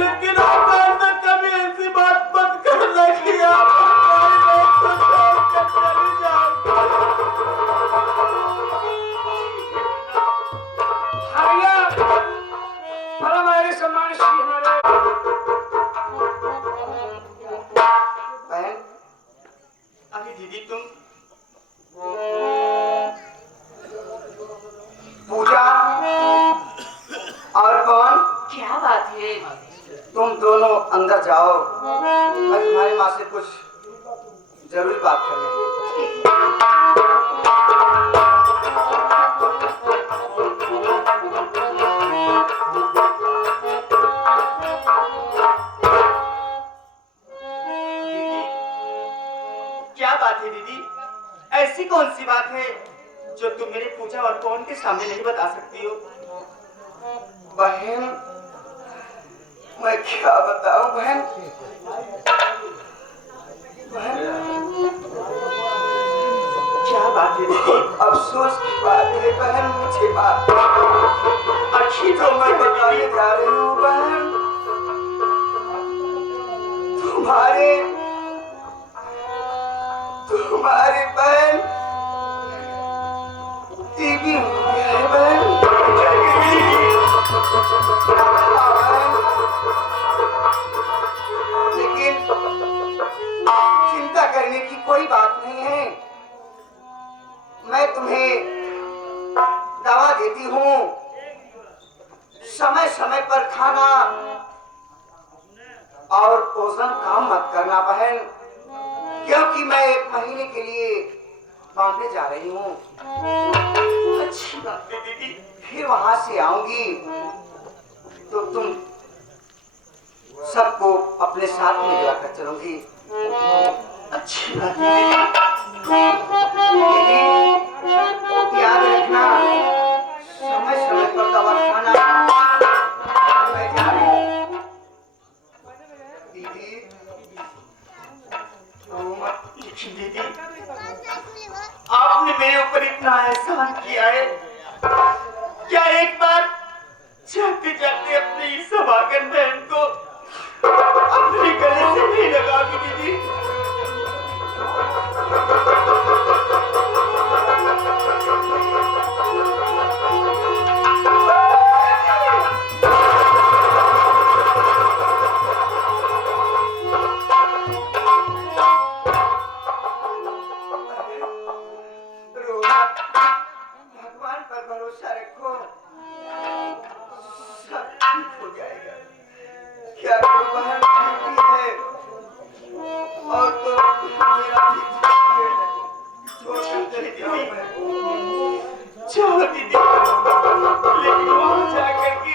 लेकिन आप कभी ऐसी बात मत करना कि आप तुम दोनों अंदर जाओ, मैं तुम्हारी माँ से कुछ जरूरी बात करनी है। क्या बात है दीदी? ऐसी कौन सी बात है जो तुम मेरे पूजा और कौन के सामने नहीं बता सकती हो? बहन, मैं क्या बताऊं बहन? क्या बात है दीदी? अफसोस की बात है बहन, मुझे बात अच्छी तो मैं बताने जा रही हूँ बहन। तुम्हारी बहन टीवी हो गया है बहन। लेकिन चिंता करने की कोई बात नहीं है। मैं तुम्हें दवा देती हूँ, समय समय पर खाना और पोषण काम मत करना बहन, क्योंकि मैं 1 महीने के लिए बॉम्बे जा रही हूँ। अच्छी बात है दीदी। फिर वहां से आऊंगी तो तुम सबको अपने साथ में लेकर चलूंगी। अच्छी बात है दीदी, याद रखना, समय समय पर दवा खाना। मैं जा रही हूँ दीदी। दीदी, आपने मेरे ऊपर इतना एहसान किया है, क्या एक बार जाते जाते अपनी इस सौभाग्य बहन को अपने गले से नहीं लगाओगी दीदी? भगवान पर भरोसा रखो, सब ठीक हो जाएगा। क्या बहन बेटी है और तो मेरा भी चाहो दीदी, लेकिन वहां जाकर के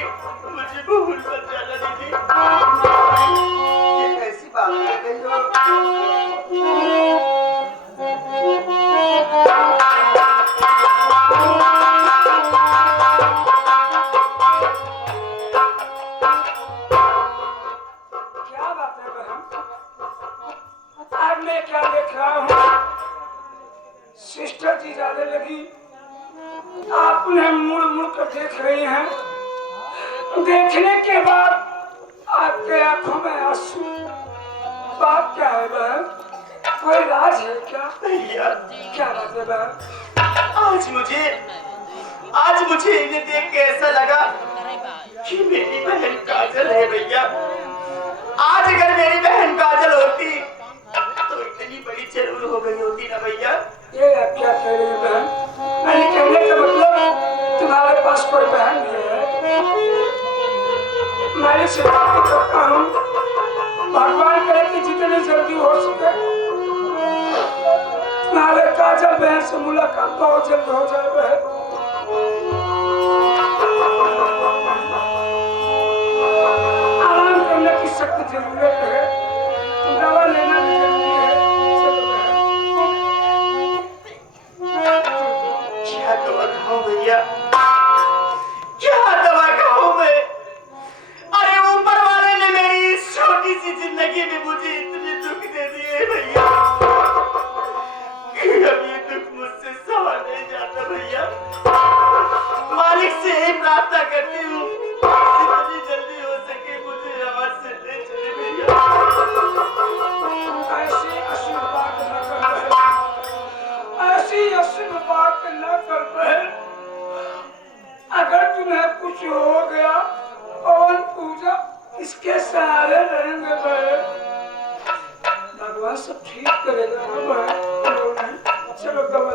मुझे भूल मत जाना दीदी। ये कैसी बात कर रही हो? क्या बात है बहन? आज मैं क्या देख रहा हूँ? सिस्टर जी जाने लगी, आप उन्हें मुड़ मुड़ कर देख रही हैं। देखने के बाद आपके आंखों में आंसू। बात क्या है बहन? कोई राज है क्या? भैया, क्या बात है बहन? आज मुझे इन्हें देख के ऐसा लगा कि मेरी बहन काजल है भैया। आज अगर मेरी बहन काजल होती तो इतनी बड़ी जरूर हो गई होती ना भैया। ये आप क्या कह रही हैं बहन? मैंने कहने का मतलब तुम्हारे पास कोई बहन नहीं है। मैं से बात करता हूँ, भगवान करे कि जितनी जल्दी हो सके तुम्हारे काजल बहन से मुलाकात बहुत जल्द हो जाए बहन। आराम करने की सख्त जरूरत है, दवा लेना भी जरूरी है। चलो बहन। क्या दवा खाऊं भैया, क्या दवा खाऊं मैं? अरे ऊपर वाले ने मेरी इस छोटी सी जिंदगी में मुझे इतने दुख दे दिए भैया कि अब ये दुख मुझसे सहा नहीं जाता भैया। मालिक से यही प्रार्थना करती हूँ जितनी जल्दी हो सके मुझे यहाँ से ले चले भैया। ऐसी अशुभ बात न कर बहन, ऐसी अशुभ बात न कर बहन। अगर तुम्हें कुछ हो गया, पवन पूजा इसके सहारे रहेंगे बहन। भगवान सब ठीक करेगा ना बहन। चलो दवा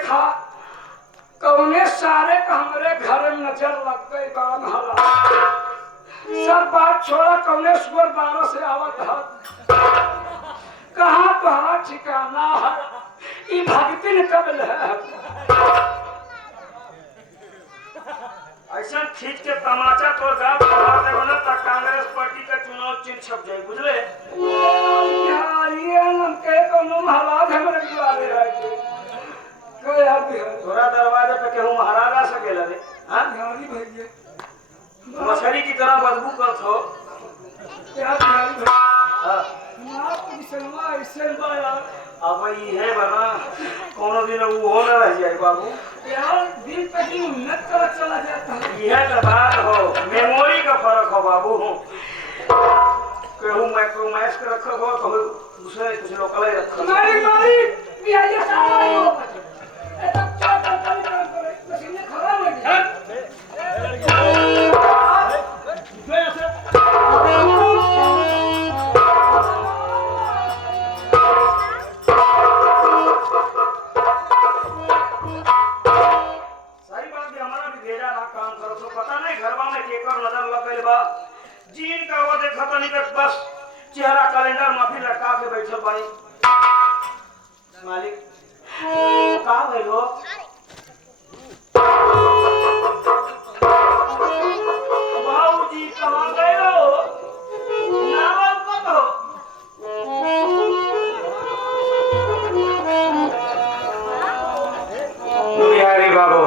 देखा कौने सारे का हमरे घर में नजर लग गई बान हला सब बात छोड़ा कौने सुअर बारह से आवत है कहाँ तुम्हारा ठिकाना है ये भक्ति ने कबल है ऐसा खींच के तमाचा तोड़ गाँव खड़ा देगा ना तक कांग्रेस पार्टी का चुनाव चिन्ह छप जाए बुझले यार ये हम कहे कोनो महाराज हमरे बुलावे रहे कोई आप भी है तोरा दरवाजे पे केहू महाराज आ सकेला रे हां यारी भैया मछली की तरह बदबू करत हो क्या यारी भैया हां ना किसनवा ऐसे बाया अब ई है बना कोनो दिन वो हो ना रह जाए बाबू यार दिन पे दिन उन्नत कर चला जाता है यह तो बात हो मेमोरी का फर्क हो बाबू केहू मैक्रोमैक्स के रखो हो तो दूसरे कुछ लोकल ही रखो मारी बिया ये सारा ही हो ए तो क्या काम करे मशीन खराब हो गई जीन का वो देखा तो नहीं बस चेहरा कैलेंडर में फिर रखा के बैठल बाई मालिक का भइलो बाबूजी कहां गए हो नावा कब हो बिहारी बाबू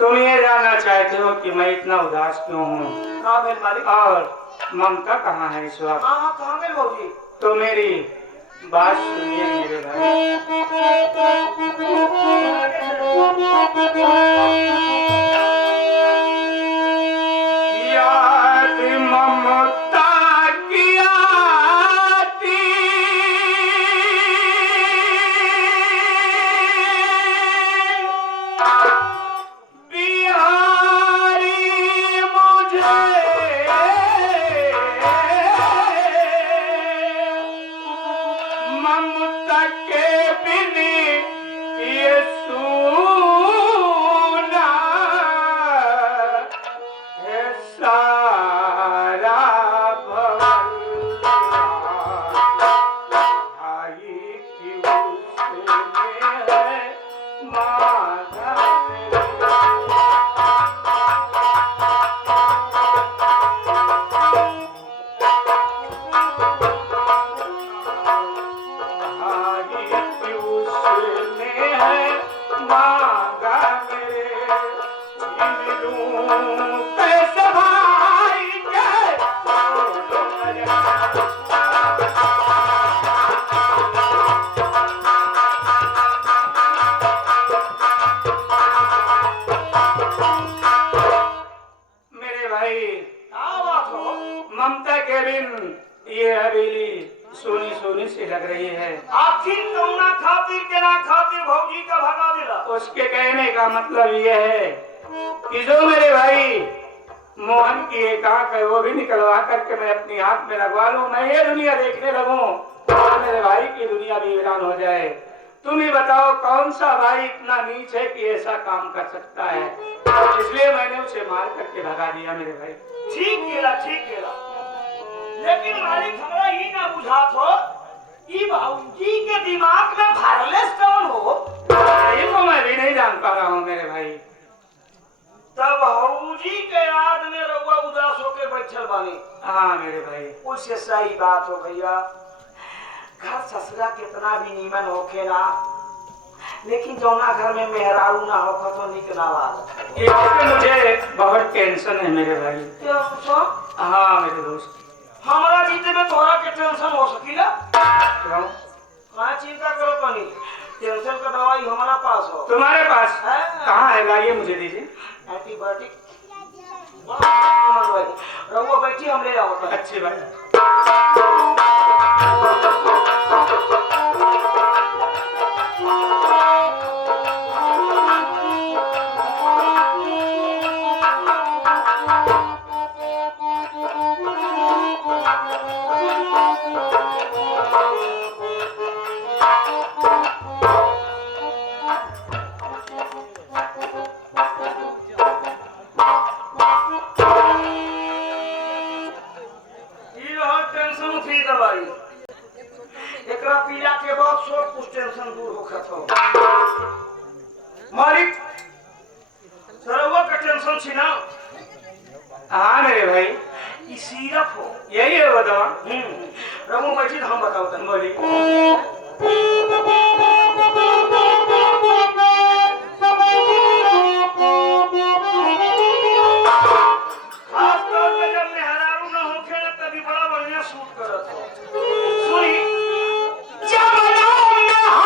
तुम ये जानना चाहते हो कि मैं इतना उदास क्यों हूँ और ममता कहाँ है इस वक्त कहाँ गए भाजी तो मेरी बात सुनिए मेरे भाई याद ममता की आती ममता के बिन ये सूना है सारा भवन भाई की उसमें है माता ममता के बिन ये हवेली सोनी सोनी से लग रही है आखिर कौना खातिर के ना खातिर भौजी का भगा दिला उसके कहने का मतलब ये है कि जो मेरे भाई मोहन की एक आंख है वो भी निकलवा करके मैं अपनी आंख में लगवा लूं मैं ये दुनिया देखने लगूं और मेरे भाई की दुनिया भी वीरान हो जाए तुम ही बताओ कौन सा भाई इतना नीच है कि ऐसा काम कर सकता है इसलिए मैंने उसे मार करके भगा दिया मेरे भाई ठीक केला लेकिन मालिक हमरा ये ना बुझात हो ई भाऊजी के दिमाग में भरलेस कौन हो ये तो मैं भी नहीं जान पा रहा हूँ मेरे भाई तब भाऊजी के याद में रउआ उदास होके बैठल बानी हाँ मेरे भाई उससे सही बात हो भैया घर ससुरा कितना भी नीमन होके ना लेकिन जौना घर में मेहरारू ना होगा तो निक ना लागत इससे मुझे बहुत टेंशन है मेरे भाई क्यों हाँ मेरे दोस्त हमारा जीते में तोरा के टेंशन हो सकीला क्यों कहाँ चिंता करो पानी टेंशन का दवाई हमारा पास हो तुम्हारे पास कहाँ है लाइए मुझे दीजिए एंटीबायोटिक रहुआ बैठी हम ले आओ अच्छी बात मुफ्त दवाई एकरा पीला के बाद सब कुछ टेंशन दूर होखत हो मालिक सरवा का टेंशन छी ना हाँ मेरे भाई ई सिरप हो यही है वो दवा। रघु बैठी हम बताओ तन बोली खास तौर पे जब मेहरारू ना होखे ना तभी बड़ा बढ़िया सूट करत हो सुनी जब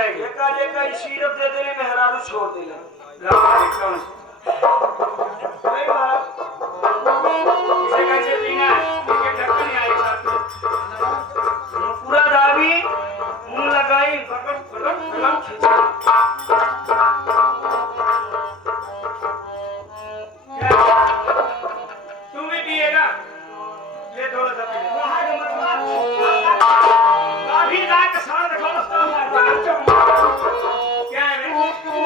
सिरप दे देने मेहरारू छोड़ देले नहीं महाराज इसे कैसे पीना है इसके ढक्कन नहीं आए साथ में पूरा दाबी मुंह लगाई फटक फटक फटक खींचा तू भी पिएगा ले थोड़ा सा पी ले। वहां जो मतलब गाभी गाय का साड़ दिखाओ क्या है बे?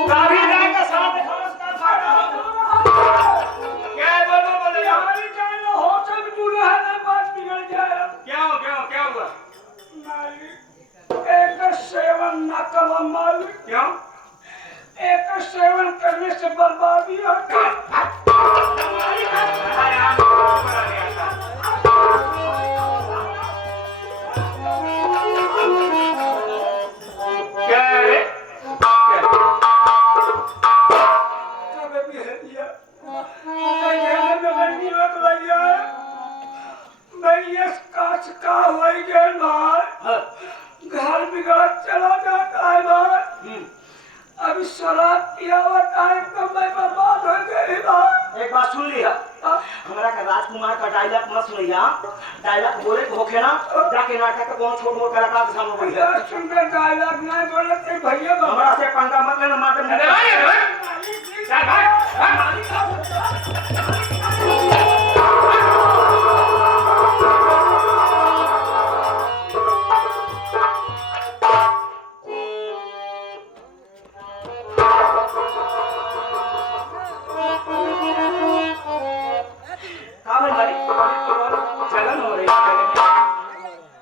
गाभी गाय का साड़ दिखाओ उसका फायदा क्या है बोलो बोलो हमारी जान होटल में पूरा है ना बात बिगड़ जाए क्या हुआ मालिक एक सेवन न करो मालिक क्यों एक सेवन करने से बर्बादी होती अरे आप ऊपर आ गया था। क्या है बे? क्या? कभी भी है दिया कहीं में गंदी लग लगी है मैं ये कांच का हो गया ना घर बिगड़ चला जाता है ना अभी शराब पिया हुआ टाइम तो मैं बर्बाद हो गई ना एक बात सुन लिया हमारा का राजकुमार का डायलॉग मत सुनिया डायलॉग बोले तो होखे ना जाके नाटक का कौन छोट मोट कलाकार के सामने बोलिए सुनकर डायलॉग नहीं बोले तो भैया हमारा से पंगा मत लेना मातम अरे भाई चल भाई काबिल भाई चलन हो रही है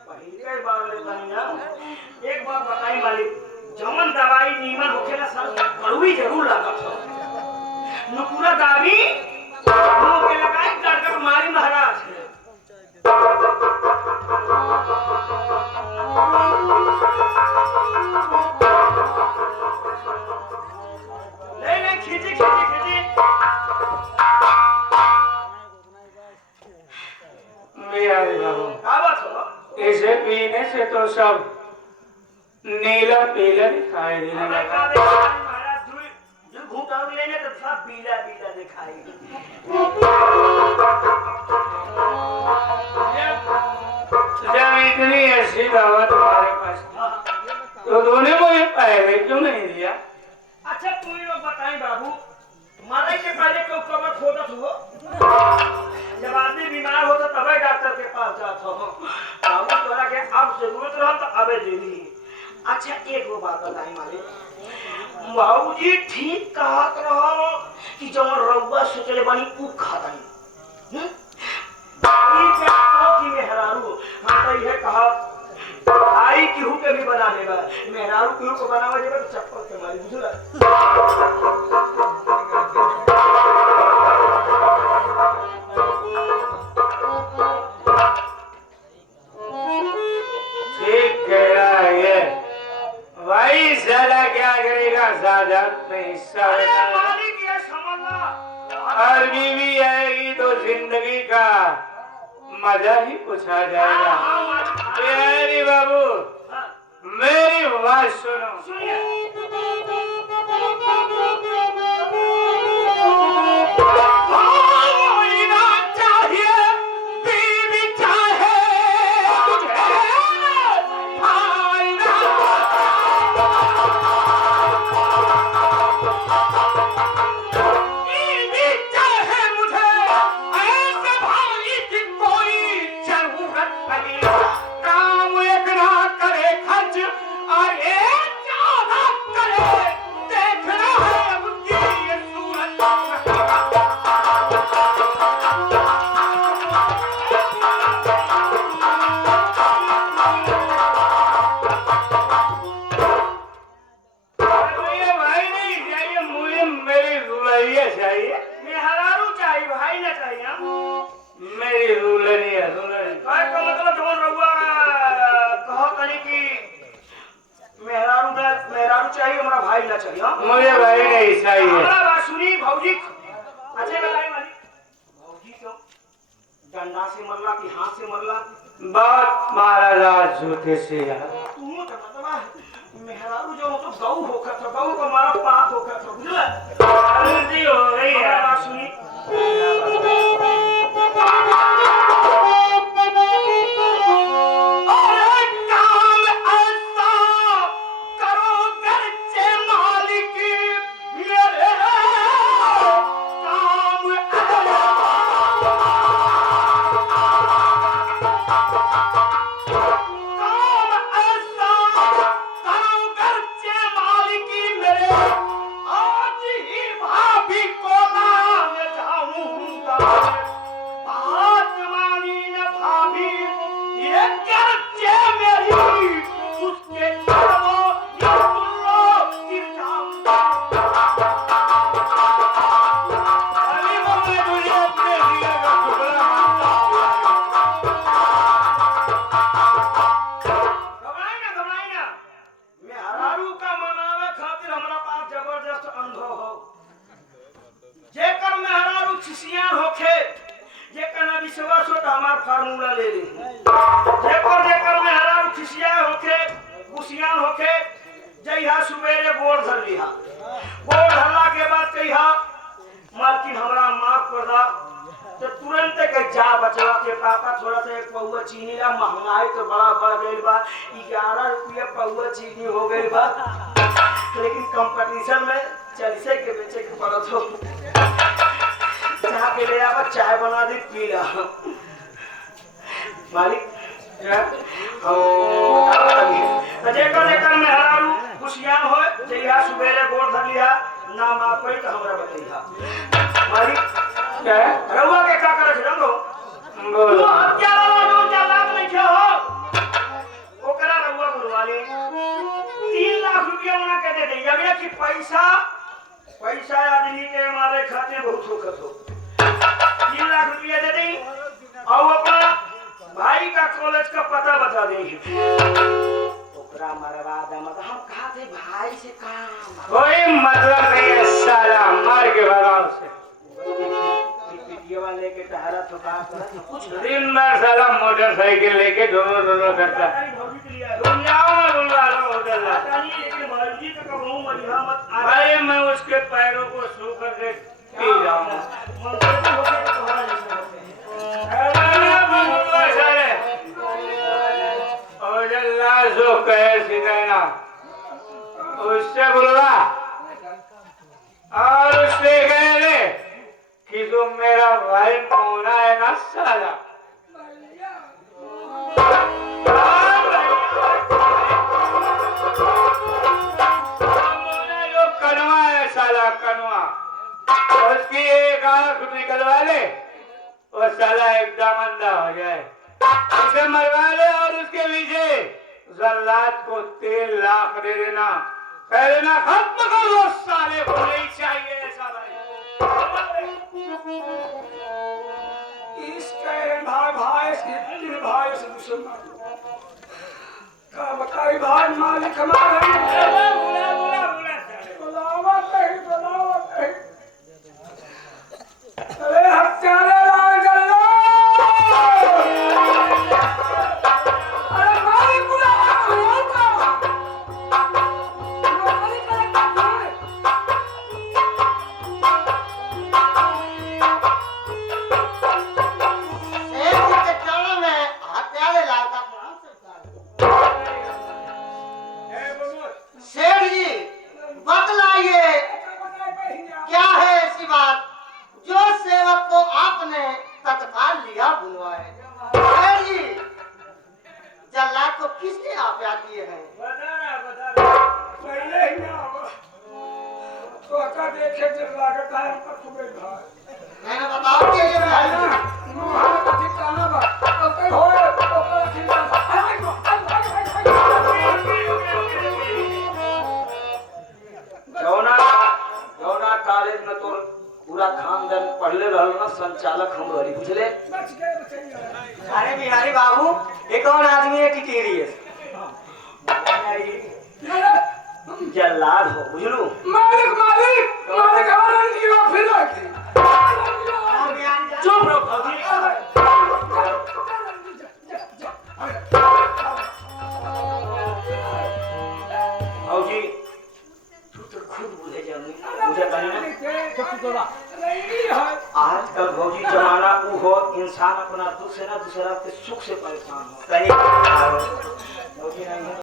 पहले बार ले बनिया एक बात बताई मालिक जमन दवाई नीमन होखे ना सर कड़वी जरूर लागत हो न पूरा दाबी मुंह के लगाई कर मारी महाराज ले खींची खींची खींची बिहारी बाबू क्या बात हो इसे पीने से तो सब नीला पीला दिखाई देने हमें लगा का देखा महाराज जो घूटा लेने तो सब पीला पीला दिखाई जब इतनी ऐसी दवा तुम्हारे पास तो तूने मुझे पहले क्यों नहीं दिया अच्छा तुम लोग बताएं बाबू मरे के पहले क्यों कबर खोदत हो जब आदमी बीमार होता तभी डॉक्टर के पास जाता हो बाबू तोरा के अब जरूरत रहा तो अबे दे दी अच्छा एक वो बात बताई मालिक बाबूजी ठीक कहत रहो कि जब रउआ सोचले बनी उ खादाई भाई के कहो कि मेहरारू हां तो ये कहा भाई केहू के भी बना देगा मेहरारू केहू को बनावा देगा तो चप्पल के मारी बुझला हिस्सा अरे होता है। मालिक ये समझना। और बीवी आएगी तो जिंदगी का मजा ही कुछ आ जाएगा। हाँ, मालिक। प्यारी बाबू हाँ, मेरी बात सुनो। सुनिए। मेहरारू चाहिए भाई ना चाहिए। मेरी दुल्हन है दुल्हन। भाई का मतलब जोन रहुआ कहो कहीं कि मेहरारू चाहिए हमारा भाई ना चाहिए। हाँ? मुझे भाई नहीं चाहिए। हमारा बात सुनी भौजी। अच्छे बताइए मालिक। भौजी क्यों डंडा से मरला कि हाथ से मरला? बात महाराज झूठे से यार। तू तो मतलब मेहरारू जो तो गऊ होकर था, गऊ को मारा पाप होकर था, बुझला? गलती हो गई हमारा है। बात सुनी। फार्मूला ले ली जेकर में हरा खिसिया होके गुसियान होके जइहा सुबेरे गोड़ धर लिहा गोड़ धरला के बाद कहिहा मालकिन हमरा माफ कर दा तो तुरंत के जा बचवा के पापा थोड़ा सा एक पौवा चीनी ला महंगाई तो बड़ा बढ़ गई बा 11 रुपया पौवा चीनी हो गई बा लेकिन कंपटीशन में 40 के बेचे के पड़त हो जहाँ के ले आवा चाय बना दी पी ला मालिक जेकर में हरारू खुशियान हो जइहा सुबेरे गोड़ धर लिहा ना माफ पड़ी तो हमरा बतइहा मालिक क्या रउआ के का करे रंगो बोलो तू हत्या वाला जो चालाक नहीं खे हो ओकरा रउआ बुलवा ले 3 लाख रुपया उना के दे दे अगर कि पैसा आदमी के मारे खाते बहुत होखत हो 3 लाख रुपया दे दे और अपना भाई का कॉलेज का पता बता देंगे ओकरा मरवा दे मतलब हम कहा थे भाई से काम कोई मतलब नहीं है साला मार के भगाओ से पिटिया वाले के टहरा तो काम कर कुछ दिन भर साला मोटरसाइकिल लेके दोनों करता तुम जाओ मैं बुलवा लो होटल भाई मैं उसके पैरों को छू करके पी जाऊंगा जो कहे सीधा उससे बुलवा और उससे कह दे कि जो मेरा भाई मोना है ना साला मोना जो कनवा है साला कनवा उसकी एक आंख निकलवा ले वो साला एकदम अंधा हो जाए उसे मरवा ले और उसके पीछे जल्लाद को 3 लाख दे देना कह देना खत्म करो साले को नहीं चाहिए ऐसा भाई इसके भाई से दुश्मन का बताई भाई मालिक हमारे बुलावा कहीं अरे हत्यारे लाल गल्लो अरे मारी बुला होता नौकरी करे है सेठ के चरणों में हत्यारे लाल का प्रणाम सरकार। सेठ जी बतलाइए क्या है ऐसी बात जो सेवक को आपने तत्काल लिया बुलवाए। सेठ जी जल्लाद को किसने आज्ञा दिए हैं? पहले ही ना तो का देखे जब लागत है पर खूबे भाई मैंने बताओ कि ये ना मुहाने का ठिकाना बा तो कहीं होए तो का ठिकाना हाय जौना कॉलेज में तो पूरा खानदान पढ़ले रहल ना संचालक हम रही बुझले। बच गए बचैया अरे बिहारी बाबू ये कौन आदमी है टिटेरी है? जल्लाद हो बुझलू। मालिक मालिक मालिक हमारा लियो फिर आके चुप रहो फौजी। फौजी तू तो खुद बुझे जानी बुझे कहनी ना आजकल फौजी जमाना वो हो इंसान अपना दूसरा के सुख से परेशान हो। सही फौजी नहीं है